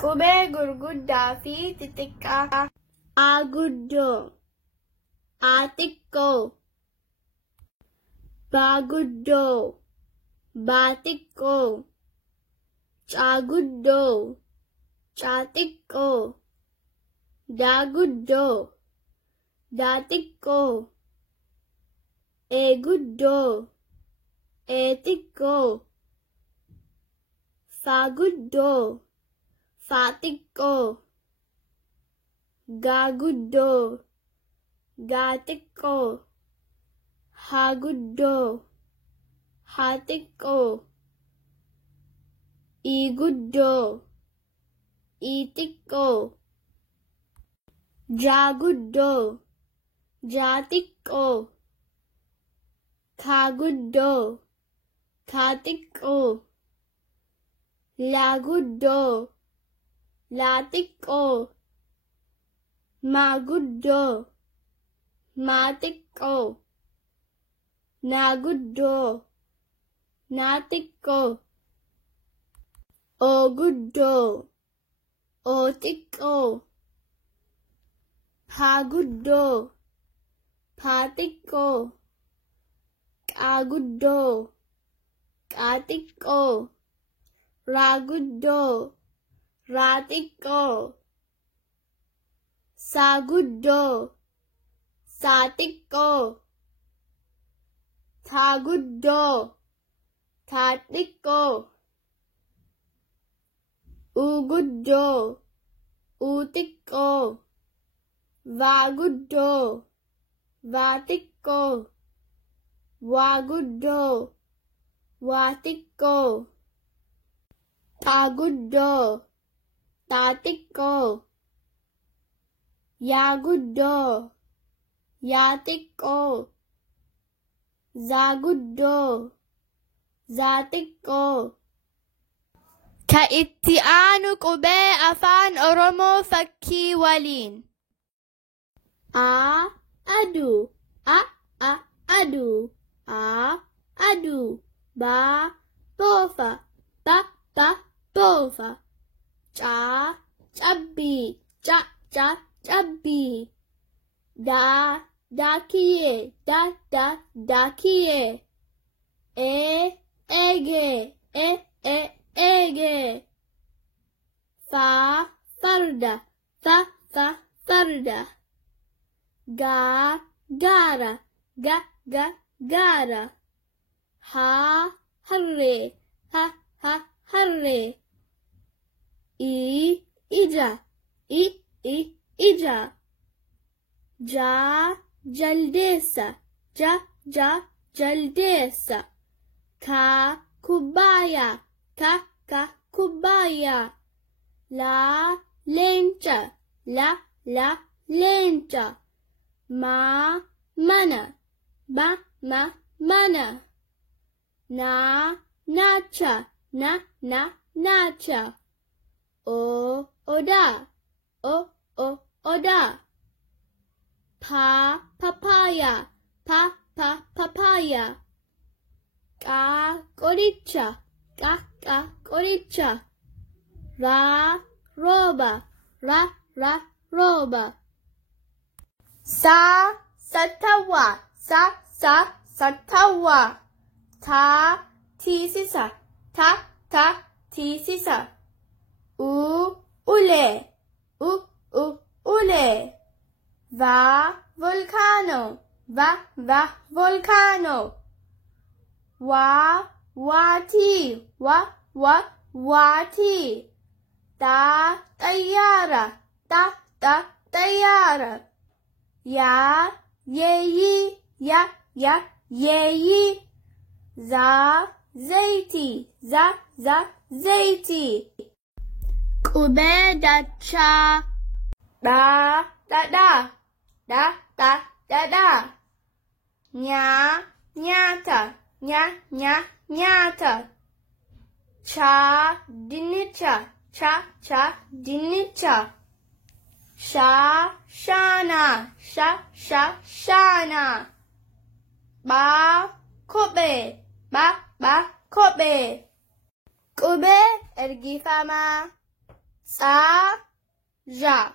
Qubee gurguddaa fi xixiqqaa. A guddoo, A xiqqoo. B guddoo, B xiqqoo. C guddoo, C xiqqoo. D guddoo, D xiqqoo. E guddoo, E xiqqoo. F guddoo, F xiqqoo. G guddoo, G xiqqoo. H guddoo, H xiqqoo. I guddoo, I xiqqoo. J guddoo, J xiqqoo. K guddoo, K xiqqoo. L guddoo, L xiqqoo. M guddoo, M xiqqoo. N guddoo, N xiqqoo. O guddoo, O xiqqoo. P guddoo, P xiqqoo. Q guddoo, Q xiqqoo. R guddoo, R xiqqoo. S guddoo, S xiqqoo. T guddoo, T xiqqoo. U guddoo, U xiqqoo. V guddoo, V xiqqoo. W guddoo, W xiqqoo. X guddoo, X xiqqoo. Y guddoo, Y xiqqoo. Z guddoo, Z xiqqoo. Ka itti aanu qubee afaan Oromoo fakkii waliin. A aduu, A aduu. A aduu. B boofa, B boofa. C cabbii, C cabbii. D daakiyyee, D daakiyyee. Eegee, eegee. F farda, F farda. G gaara, G gaara. H harree, H harree. I ija, I ija. J jaldeessa, J jaldeessa. K kubbaaya, K kubbaaya. L leenca, L leenca. M mana, mana. N naacha, naacha. O odaa, odaa. P papaya, papaya. Q qoricha, qoricha. R rooba, rooba. S sattawa, sattawa. T tiisisa, tiisisa. U ulee, ulee. V volcano, volcano. W waati. T xayyaara, xayyaara. Y yeeyi. Z zayti, zayti. Qubee dachaa. Dhadhaa. Nyaata, nyaata. Cha dinnicha, dinnicha. shana, shana. Ba, kobe, kobe. Kobe, ergifama, ja.